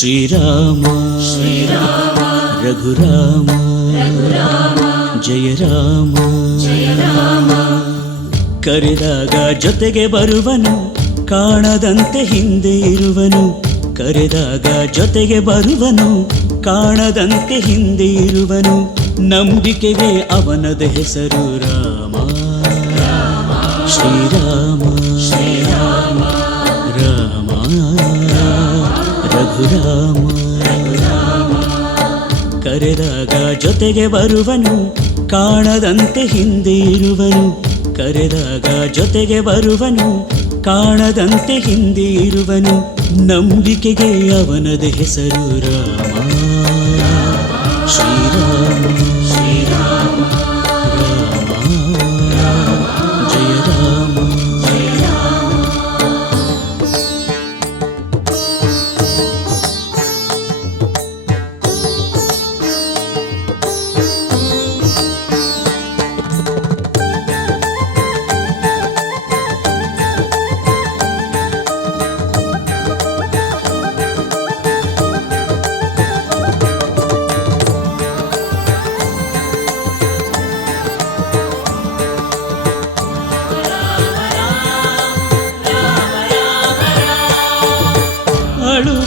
ಶ್ರೀರಾಮ, ರಘುರಾಮ ಜಯ ರಾಮ ಕರೆದಾಗ ಜೊತೆಗೆ ಬರುವನು, ಕಾಣದಂತೆ ಹಿಂದೆ ಇರುವನು. ಕರೆದಾಗ ಜೊತೆಗೆ ಬರುವನು, ಕಾಣದಂತೆ ಹಿಂದೆ ಇರುವನು. ನಂಬಿಕೆಗೆ ಅವನದ ಹೆಸರು ರಾಮ. ಶ್ರೀರಾಮ. ಕರೆದಾಗ ಜೊತೆಗೆ ಬರುವನು, ಕಾಣದಂತೆ ಹಿಂದೆ ಇರುವನು ಕರೆದಾಗ ಜೊತೆಗೆ ಬರುವನು, ಕಾಣದಂತೆ ಹಿಂದೆ ಇರುವನು ನಂಬಿಕೆಗೆ ಅವನದ ಹೆಸರು ರಾಮ. ಶ್ರೀರಾಮ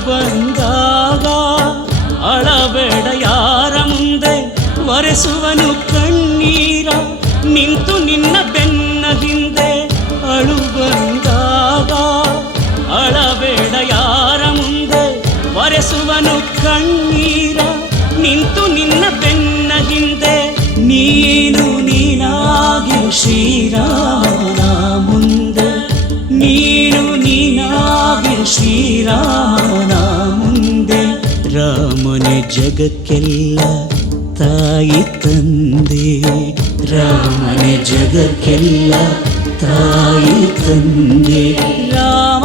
ಬಂದಾಗ ಅಳಬೇಡ ಯಾರ ಮುಂದೆ ಒರೆಸುವನು ಕಣ್ಣೀರ. ನಿಂತು ನಿನ್ನ ಬೆನ್ನ ಹಿಂದೆ ಅಳು ಬಂದಾಗ ಅಳಬೇಡ ಯಾರ ಮುಂದೆ ಒರೆಸುವನು ಕಣ್ಣೀರ. ನಿಂತು ನಿನ್ನ ಬೆನ್ನ ಹಿಂದೆ ನೀನು ನೀನಾಗಿ ಶ್ರೀರಾಮನ ಜಗಕ್ಕೆಲ್ಲ ತಾಯಿ ತಂದೆ ರಾಮನೇ ಜಗಕ್ಕೆಲ್ಲ ತಾಯಿ ತಂದೆ ರಾಮ ರಾಮ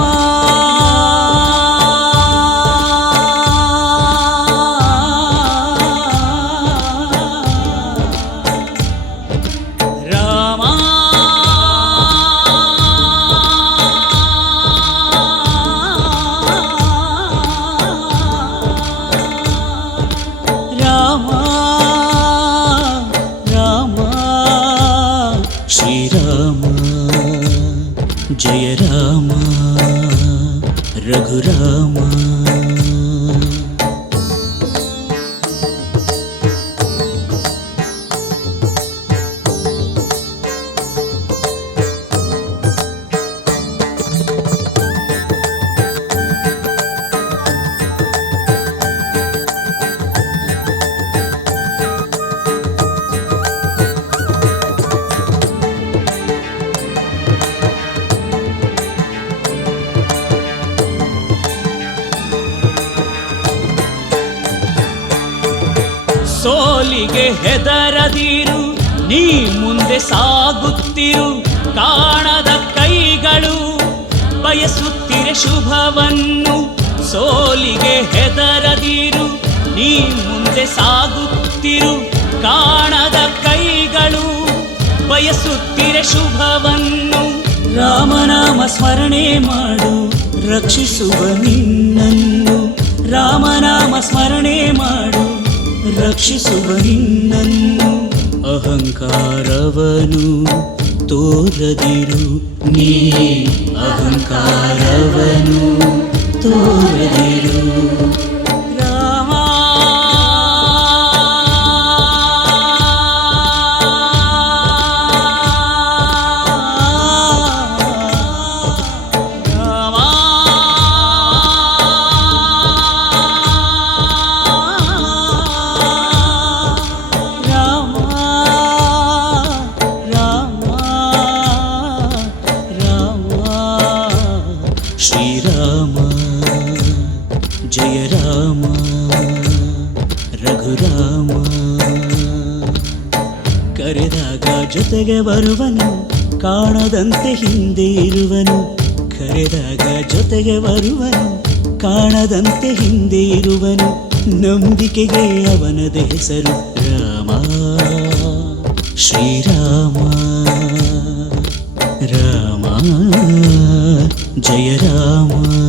జయ రామ రఘురామా ಸೋಲಿಗೆ ಹೆದರದಿರು, ನೀ ಮುಂದೆ ಸಾಗುತ್ತಿರು, ಕಾಣದ ಕೈಗಳು ಬಯಸುತ್ತಿರೆ ಶುಭವನ್ನು. ಸೋಲಿಗೆ ಹೆದರದಿರು, ನೀ ಮುಂದೆ ಸಾಗುತ್ತಿರು, ಕಾಣದ ಕೈಗಳು ಬಯಸುತ್ತಿರೆ ಶುಭವನ್ನು. ರಾಮನಾಮ ಸ್ಮರಣೆ ಮಾಡು, ರಕ್ಷಿಸುವ ನಿನ್ನನ್ನು. ರಾಮನಾಮ ಸ್ಮರಣೆ ಮಾಡು ರಕ್ಷಿಸುವ ನಿನ್ನನ್ನು ಅಹಂಕಾರವನು ತೋರದಿರು ನೀ ಅಹಂಕಾರವನು ತೋರದಿರು ರಘುರಾಮ. ಕರೆದಾಗ ಜೊತೆಗೆ ಬರುವನು, ಕಾಣದಂತೆ ಹಿಂದೆ ಇರುವನು. ಕರೆದಾಗ ಜೊತೆಗೆ ಬರುವನು, ಕಾಣದಂತೆ ಹಿಂದೆ ಇರುವನು. ನಂಬಿಕೆಗೆ ಅವನದ ಹೆಸರು ರಾಮ. ಶ್ರೀರಾಮ. ರಾಮ. ಜಯ ರಾಮ.